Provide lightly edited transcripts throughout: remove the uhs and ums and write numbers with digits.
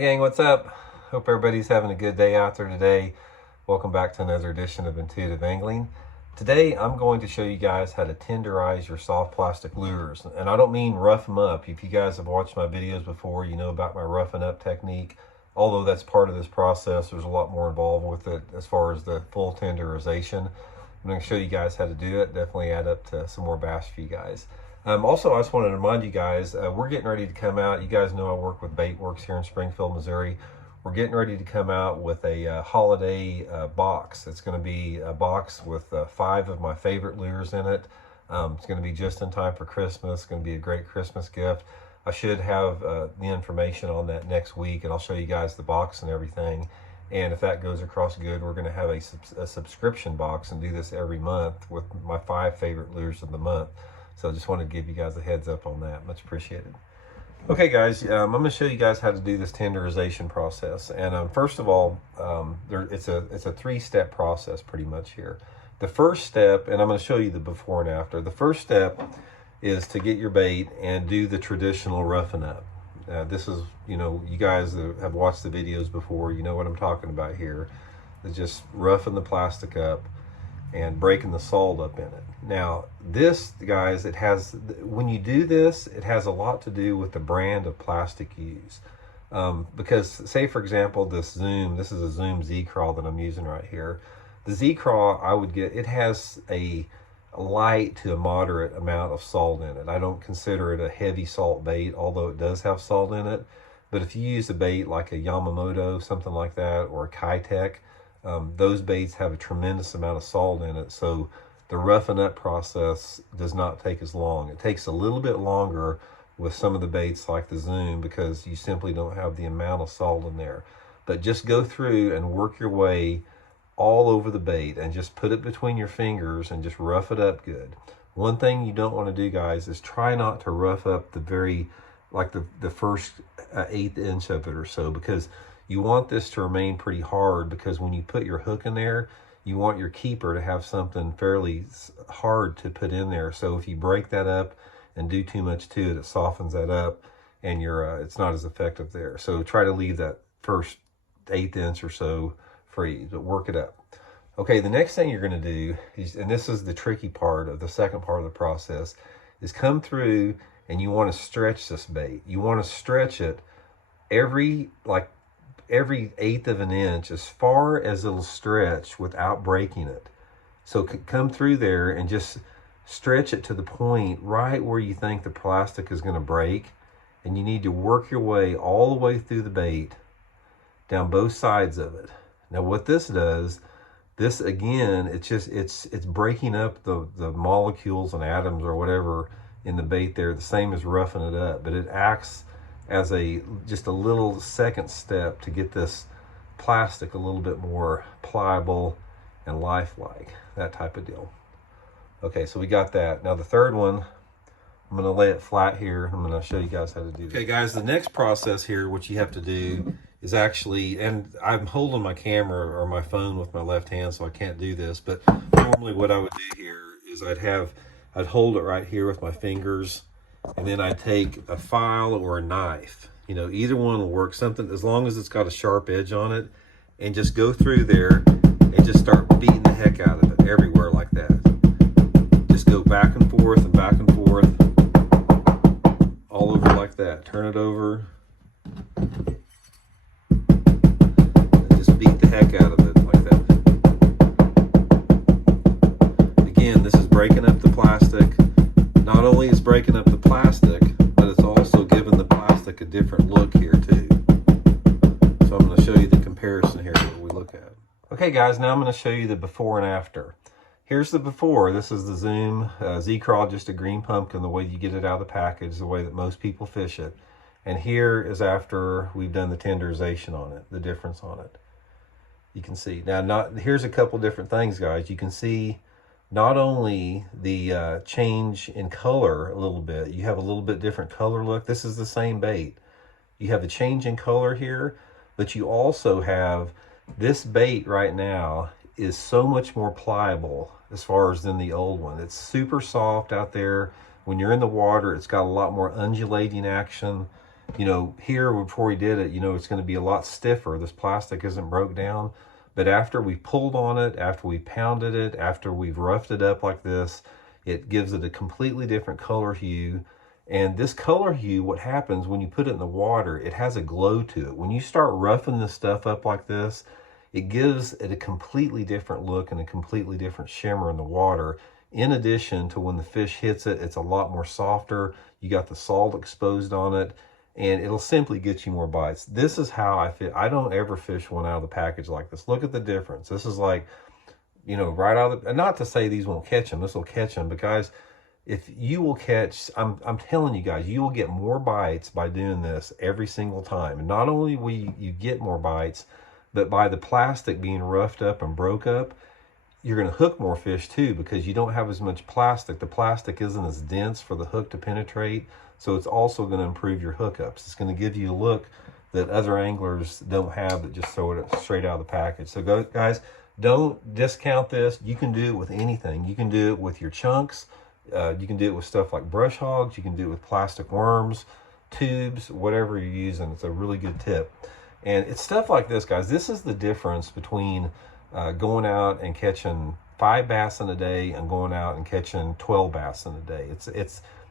Hey gang, what's up? Hope everybody's having a good day out there today. Welcome back to another edition of Intuitive Angling. Today I'm going to show you guys how to tenderize your soft plastic lures. And I don't mean rough them up. If you guys have watched my videos before, you know about my roughing up technique. Although that's part of this process, there's a lot more involved with it as far as the full tenderization. I'm going to show you guys how to do it. Definitely add up to some more bass for you guys. Also, I just wanted to remind you guys, we're getting ready to come out. You guys know I work with Bait Works here in Springfield, Missouri. We're getting ready to come out with a holiday box. It's going to be a box with 5 of my favorite lures in it. It's going to be just in time for Christmas. It's going to be a great Christmas gift. I should have the information on that next week, and I'll show you guys the box and everything. And if that goes across good, we're going to have a subscription box and do this every month with my 5 favorite lures of the month. So I just wanted to give you guys a heads up on that. Much appreciated. Okay, guys, I'm going to show you guys how to do this tenderization process. And first of all, it's a 3-step process pretty much here. The first step, and I'm going to show you the before and after. The first step is to get your bait and do the traditional roughing up. This is, you guys that have watched the videos before, you know what I'm talking about here. It's just roughing the plastic up and breaking the salt up in it. Now, this, guys, when you do this, it has a lot to do with the brand of plastic you use. Because, say, for example, this is a Zoom Z-Crawl that I'm using right here. The Z-Crawl, it has a light to a moderate amount of salt in it. I don't consider it a heavy salt bait, although it does have salt in it. But if you use a bait like a Yamamoto, something like that, or a Kitech, those baits have a tremendous amount of salt in it, so the roughing up process does not take as long. It takes a little bit longer with some of the baits like the Zoom because you simply don't have the amount of salt in there. But just go through and work your way all over the bait and just put it between your fingers and just rough it up good. One thing you don't want to do, guys, is try not to rough up the first 1/8 inch of it or so, because you want this to remain pretty hard, because when you put your hook in there, you want your keeper to have something fairly hard to put in there. So if you break that up and do too much to it, it softens that up and it's not as effective there. So try to leave that first 1/8 inch or so free, but work it up. Okay, the next thing you're going to do is, and this is the tricky part of the second part of the process, is come through and you want to stretch this bait. You want to stretch it every 1/8 of an inch, as far as it'll stretch without breaking it. So come through there and just stretch it to the point right where you think the plastic is going to break, and you need to work your way all the way through the bait down both sides of it. Now what this does, this again, it's breaking up the molecules and atoms or whatever in the bait there, the same as roughing it up, but it acts as just a little second step to get this plastic a little bit more pliable and lifelike, that type of deal. Okay, so we got that. Now the third one, I'm going to lay it flat here. I'm going to show you guys how to do it. Okay, guys, the next process here, what you have to do is actually, and I'm holding my camera or my phone with my left hand, so I can't do this, but normally what I would do here is I'd hold it right here with my fingers, and then I take a file or a knife, either one will work, something as long as it's got a sharp edge on it, and just go through there and just start beating the heck out of it everywhere like that. Just go back and forth and back and forth all over like that. Turn it over and just beat the heck out of it like that. Again, this is breaking up the plastic. Not only is breaking up the plastic, but it's also giving the plastic a different look here too. So I'm going to show you the comparison here that we look at. Okay, guys, now I'm going to show you the before and after. Here's the before. This is the Zoom Z-Crawl, just a green pumpkin, the way you get it out of the package, the way that most people fish it. And here is after we've done the tenderization on it, the difference on it. You can see. Now, here's a couple different things, guys. You can see not only the change in color a little bit, you have a little bit different color look. This is the same bait. You have a change in color here, but you also have this bait right now is so much more pliable as far as than the old one. It's super soft out there. When you're in the water, it's got a lot more undulating action. You know, here before we did it, you know, it's going to be a lot stiffer. This plastic isn't broke down. But after we pulled on it, after we pounded it, after we've roughed it up like this, it gives it a completely different color hue. And this color hue, what happens when you put it in the water, it has a glow to it. When you start roughing this stuff up like this, it gives it a completely different look and a completely different shimmer in the water. In addition to when the fish hits it, it's a lot more softer. You got the salt exposed on it, and it'll simply get you more bites. This is how I fish. I don't ever fish one out of the package like this. Look at the difference. This is like, you know, right out of the, and not to say these won't catch them. This will catch them, but guys, if you will catch, I'm telling you guys, you will get more bites by doing this every single time. And not only will you get more bites, but by the plastic being roughed up and broke up, you're going to hook more fish too, because you don't have as much plastic. The plastic isn't as dense for the hook to penetrate, so it's also going to improve your hookups. It's going to give you a look that other anglers don't have that just throw it straight out of the package. So go, guys, don't discount this. You can do it with anything. You can do it with your chunks. You can do it with stuff like brush hogs. You can do it with plastic worms, tubes, whatever you're using. It's a really good tip. And it's stuff like this, guys. This is the difference between going out and catching 5 bass in a day and going out and catching 12 bass in a day.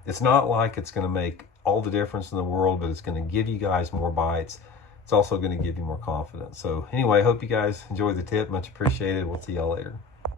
It's not like it's going to make all the difference in the world, but it's going to give you guys more bites. It's also going to give you more confidence. So anyway, I hope you guys enjoyed the tip. Much appreciated. We'll see y'all later.